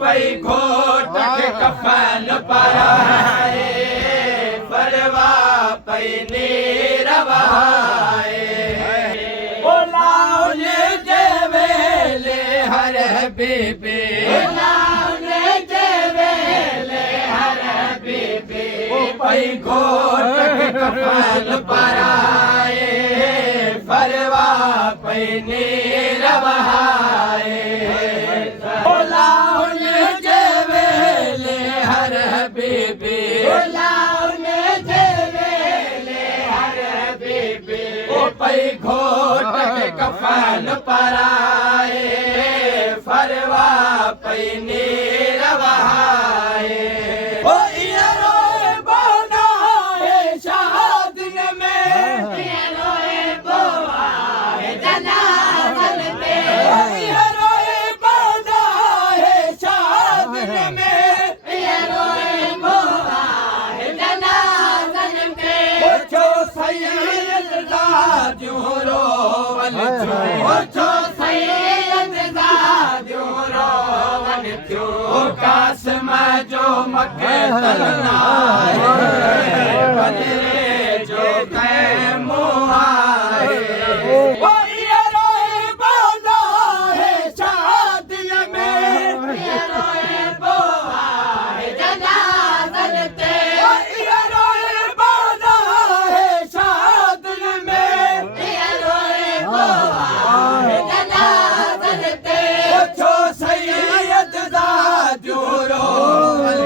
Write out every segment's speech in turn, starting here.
पई घोट के कफन पराए परवा पई नीरवाए बोलाउने जे वेले हर बीबी बोलाउने जे वेले हर बीबी पई घोट के कफन पराए परवा पई नीरवाए बोलाउने जे वेले हर बीबी बोलाउने जे वेले हर बीबी पई घोट के कफन पराए फरवा पई नीरवाए ओ रोए बोनाए शादिन में रोए बोआए जनाज़न में रोए बोनाए शादिन में रोए बोआए जनाज़न में जो सैयद ज़ादियों रोवन जो सैयद ज़ादियों रोवन क्यों कासिम जो मक्के तलना है बदरे जो कैमूं आए वो ये रोए बोला है शादियों में ये रोए बोआ है जनाज़न ते ये रोए बोला है शादियों में ये रोए बोआ है जनाज़न ते जो सैयद ज़ादियों रोवन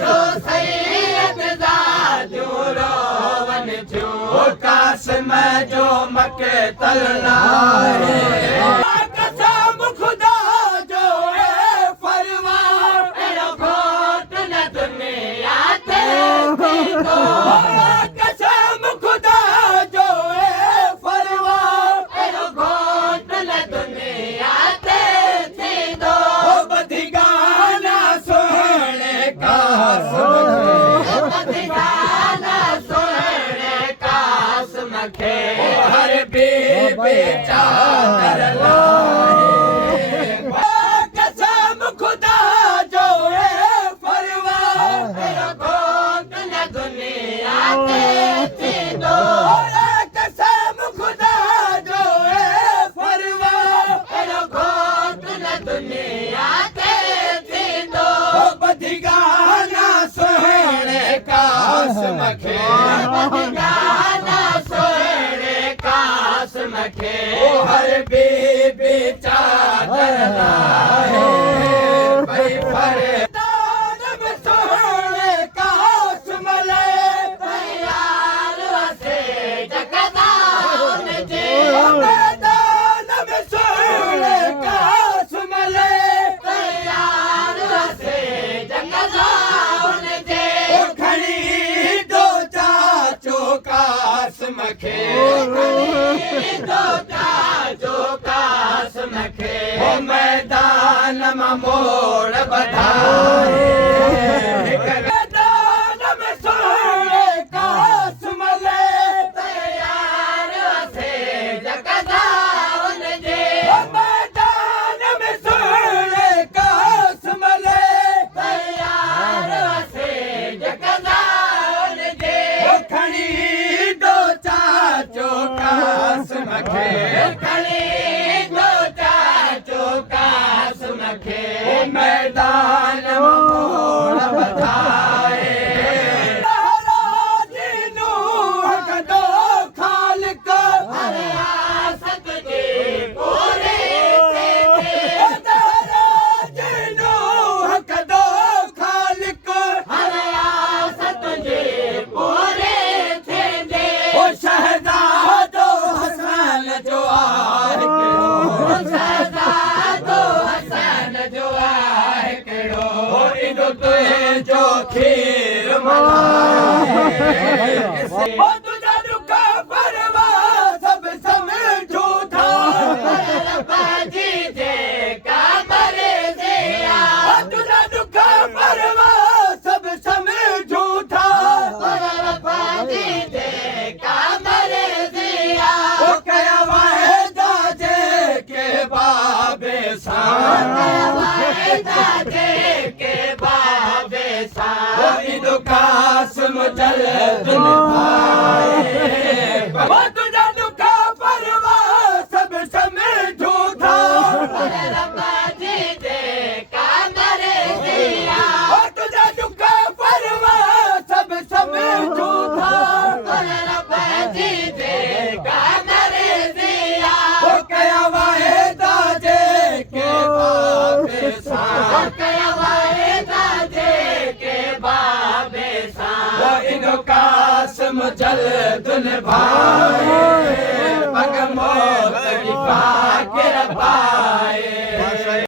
जो सैयद ज़ादियों रोवन जो कासिम जो मक्के तलना है कसम खुदा जो है फरवा तेरा घोट न दुनिया थे को कसम खुदा जो है फरवा तेरा घोट न दुनिया थे दो बधी गाना सोने कासिम बधी गाना सोने कासिम के हर बीबी चादर लाए कसम खुदा जो है फरवा तेरा घोट न दुनिया थी दो कसम खुदा जो है फरवा तेरा घोट न दुनिया थी दो बधी गाना सोने कासिम के बधी गाना सोने कासिम के हर बीबी चादर लाए भाई फरे दानम सोने कासिम ले तैयार वसे जगदान जे दानम सोने कासिम ले तैयार वसे जगदान जे खड़ी दो चाचो कासिम के दो चाचो कासिम के मैदान में मोड़ बधाए मैदान में सोने कासिम ले तैयार से जगदान जे मैदान में सोने कासिम ले तैयार से जगदान जे खड़ी दो चाचो कासिम के खड़ी दो चाचो कासिम के मैदान में मोड़ बधाए महाराज नूह का दो खालिक रियासत के पूरे थे महाराज नूह का दो खालिक रियासत के पूरे थे ओ शहजादो हसन जो आए शहजादो हसन जो आए केड़ो इदो तुझे जो खीर मलाए ओ तुझा रुका परवा सब समझू था बाजी जे कामरे से तुझा रुका परवा सब समझू था बाजी जे कामरे से ओ कया वाहे जाजे के बाबे सा दाजे के बाबे सा ईद कासिम जल दुन भाए वो तुझा दुखा परवा सब समझू था रब्बा जी दे कादर दिया वो तुझा दुखा परवा सब समझू था रब्बा जी दे कादर दिया वो कया वाहे दाजे के बाबे सा कया वाहे दाजे के बाबे सा वो इन कासिम जल दुन भाए पग मोत की पाक